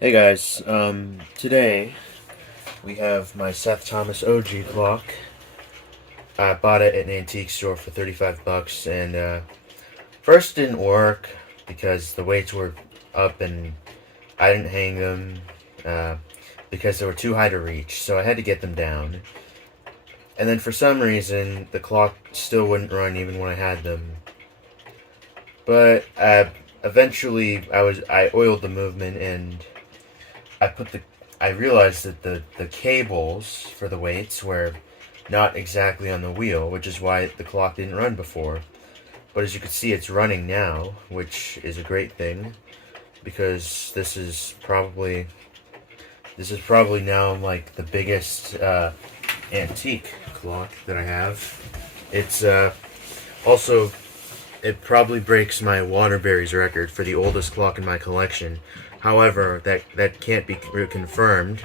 Hey guys, today we have my Seth Thomas Ogee clock. I bought it at an antique store for 35 bucks, and first didn't work because the weights were up and I didn't hang them because they were too high to reach, so I had to get them down. And then for some reason, the clock still wouldn't run even when I had them. But eventually, I oiled the movement and I put the I realized that the cables for the weights were not exactly on the wheel, which is why the clock didn't run before. But as you can see, it's running now, which is a great thing because this is probably now like the biggest antique clock that I have. It's also it probably breaks my Waterbury's record for the oldest clock in my collection. However, that can't be confirmed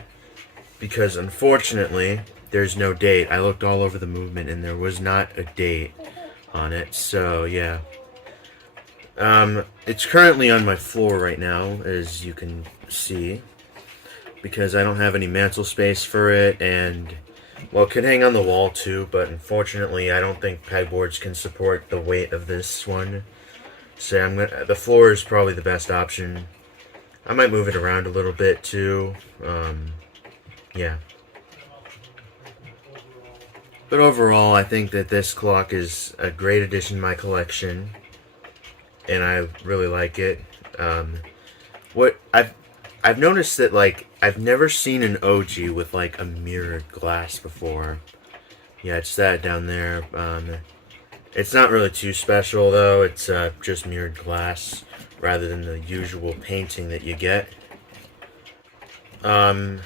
because unfortunately there's no date. I looked all over the movement and there was not a date on it. So yeah, it's currently on my floor right now, as you can see, because I don't have any mantle space for it, and well, it could hang on the wall too, but unfortunately I don't think pegboards can support the weight of this one. So the floor is probably the best option. I might move it around a little bit too. Yeah. But overall, I think that this clock is a great addition to my collection, and I really like it. What I've noticed that like I've never seen an Ogee with like a mirrored glass before. Yeah, it's that down there. It's not really too special though. It's just mirrored glass rather than the usual painting that you get. I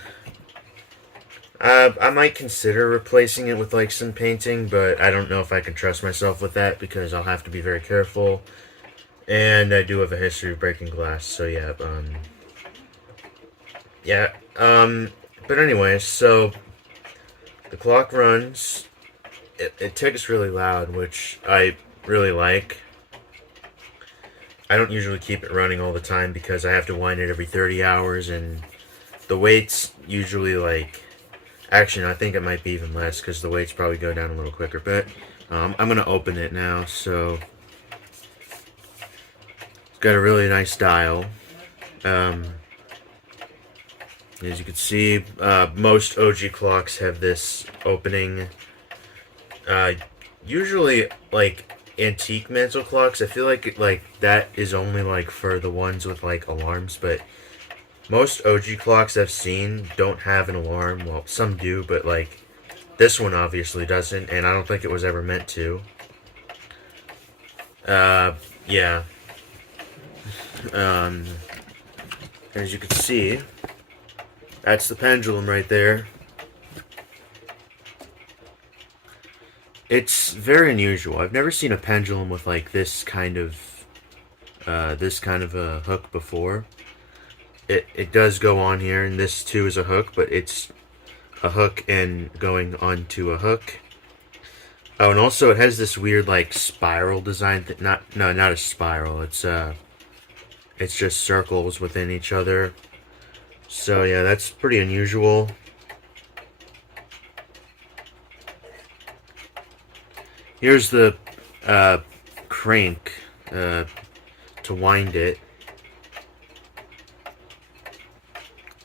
might consider replacing it with like some painting, but I don't know if I can trust myself with that because I'll have to be very careful. And I do have a history of breaking glass, so yeah. Yeah. But anyway, so the clock runs. It ticks really loud, which I really like. I don't usually keep it running all the time because I have to wind it every 30 hours, and the weights usually like. Actually, no, I think it might be even less because the weights probably go down a little quicker. But I'm going to open it now. So it's got a really nice dial. As you can see, most Ogee clocks have this opening. Usually, like antique mantle clocks, I feel like that is only like for the ones with like alarms, but most Ogee clocks I've seen don't have an alarm. Well, some do, but like this one obviously doesn't, and I don't think it was ever meant to. Yeah. As you can see, that's the pendulum right there. It's very unusual. I've never seen a pendulum with like this kind of a hook before. It does go on here, and this too is a hook, but it's a hook and going onto a hook. Oh, and also it has this weird like spiral design. Not a spiral. It's just circles within each other. So yeah, that's pretty unusual. Here's the crank to wind it.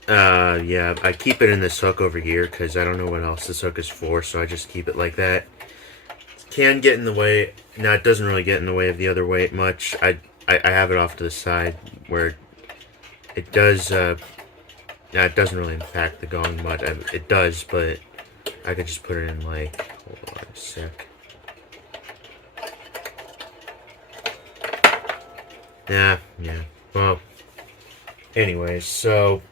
Yeah, I keep it in this hook over here because I don't know what else this hook is for, so I just keep it like that. Can get in the way. No, it doesn't really get in the way of the other weight much. I have it off to the side where it does. Yeah, it doesn't really impact the gong much. It does, but I could just put it in like. Hold on a sec. Yeah. Well. Anyways, so.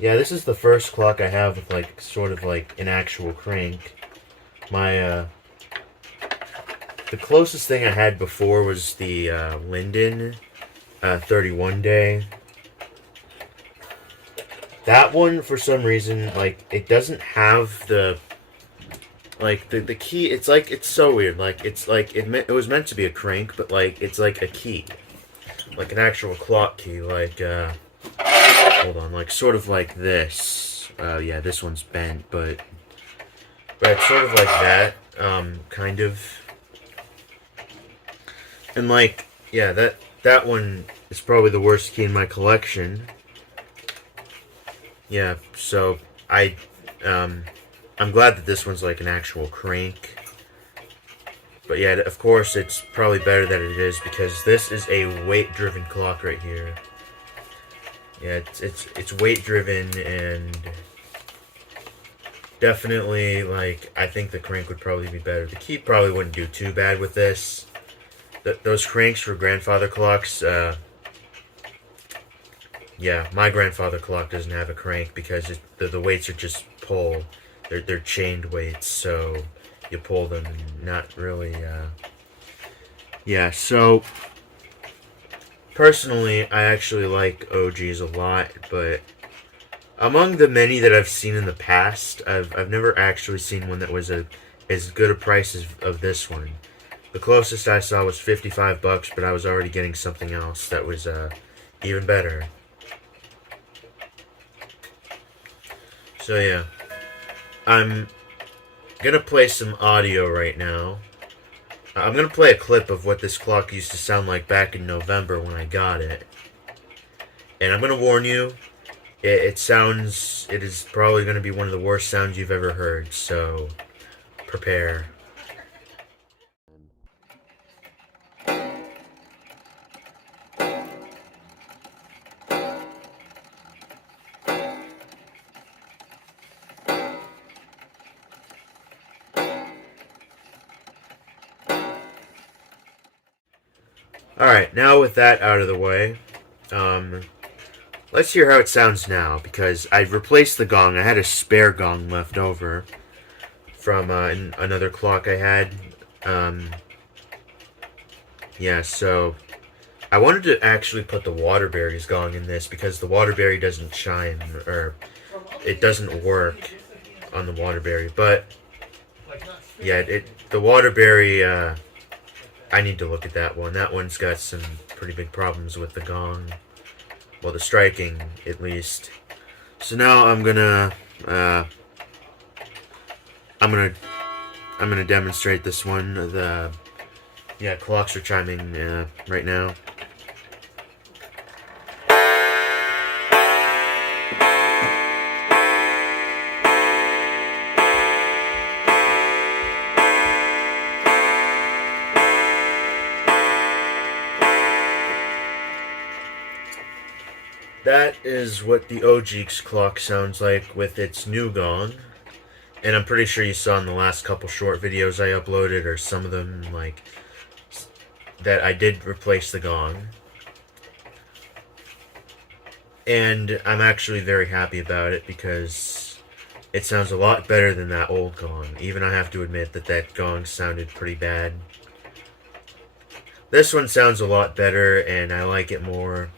Yeah, this is the first clock I have with like sort of like an actual crank. My the closest thing I had before was the Linden 31 day. That one, for some reason, like it doesn't have the key. It's like it's so weird. Like it's like it was meant to be a crank, but like it's like a key. like an actual clock key, like, hold on, like, sort of like this. Yeah, this one's bent, but it's sort of like that, kind of. And, like, yeah, that one is probably the worst key in my collection. Yeah, so, I'm glad that this one's, like, an actual crank. But yeah, of course, it's probably better that it is, because this is a weight-driven clock right here. Yeah, it's weight-driven, and definitely, like, I think the crank would probably be better. The key probably wouldn't do too bad with this. Those cranks for grandfather clocks, yeah, my grandfather clock doesn't have a crank because the weights are just pull. They're chained weights, so you pull them, not really, yeah, so, personally, I actually like Ogees a lot, but among the many that I've seen in the past, I've never actually seen one that was as good a price of this one. The closest I saw was 55 bucks, but I was already getting something else that was, even better. So yeah, I'm gonna play some audio right now. I'm gonna play a clip of what this clock used to sound like back in November when I got it. And I'm gonna warn you, it is probably gonna be one of the worst sounds you've ever heard, so prepare. Alright, now with that out of the way, let's hear how it sounds now, because I've replaced the gong. I had a spare gong left over from another clock I had. Yeah, so I wanted to actually put the Waterbury's gong in this because the Waterbury doesn't chime, or it doesn't work on the Waterbury, but yeah, the Waterbury, I need to look at that one. That one's got some pretty big problems with the gong. Well, the striking, at least. So now I'm gonna demonstrate this one. Yeah, clocks are chiming right now. That is what the Ogee's clock sounds like with its new gong. And I'm pretty sure you saw in the last couple short videos I uploaded, or some of them, like, that I did replace the gong. And I'm actually very happy about it because it sounds a lot better than that old gong. Even I have to admit that gong sounded pretty bad. This one sounds a lot better, and I like it more.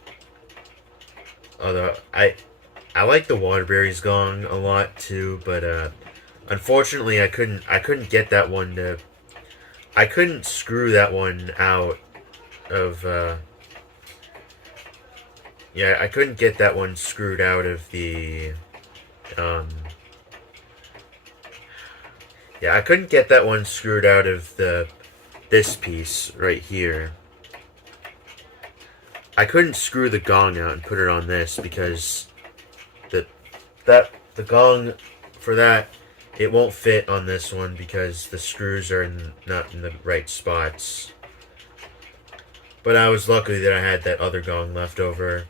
Although, I like the Waterbury's gong a lot too, but unfortunately I couldn't get that one to... I couldn't screw that one out of, yeah, I couldn't get that one screwed out of the, yeah, I couldn't get that one screwed out of this piece right here. I couldn't screw the gong out and put it on this because the gong for that, it won't fit on this one because the screws are not in the right spots. But I was lucky that I had that other gong left over.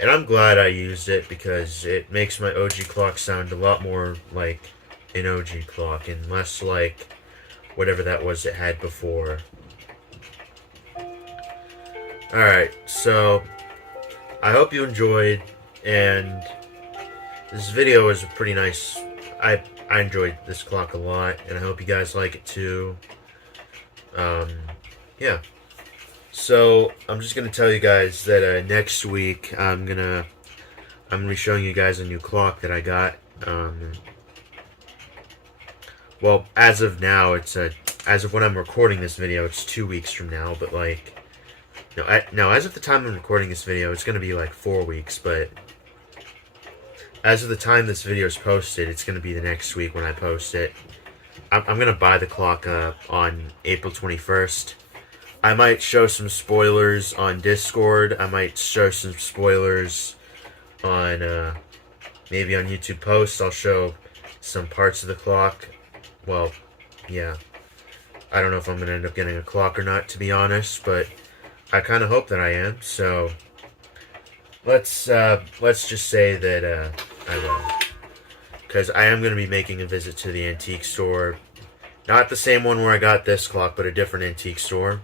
And I'm glad I used it because it makes my Ogee clock sound a lot more like an Ogee clock and less like whatever that was it had before. Alright, so I hope you enjoyed, and this video is a pretty nice... I enjoyed this clock a lot, and I hope you guys like it too. Yeah. So, I'm just gonna tell you guys that next week I'm gonna be showing you guys a new clock that I got. Well, as of now, as of when I'm recording this video, it's 2 weeks from now, but like, Now, as of the time I'm recording this video, it's going to be like 4 weeks, but as of the time this video is posted, it's going to be the next week when I post it. I'm going to buy the clock on April 21st. I might show some spoilers on Discord. I might show some spoilers on, maybe on YouTube posts. I'll show some parts of the clock. Well, yeah. I don't know if I'm going to end up getting a clock or not, to be honest, but I kind of hope that I am, so let's just say that, I will. Because I am going to be making a visit to the antique store. Not the same one where I got this clock, but a different antique store.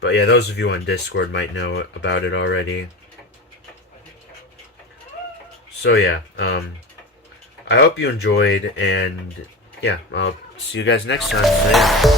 But yeah, those of you on Discord might know about it already. So yeah, I hope you enjoyed, and yeah, I'll see you guys next time. So yeah.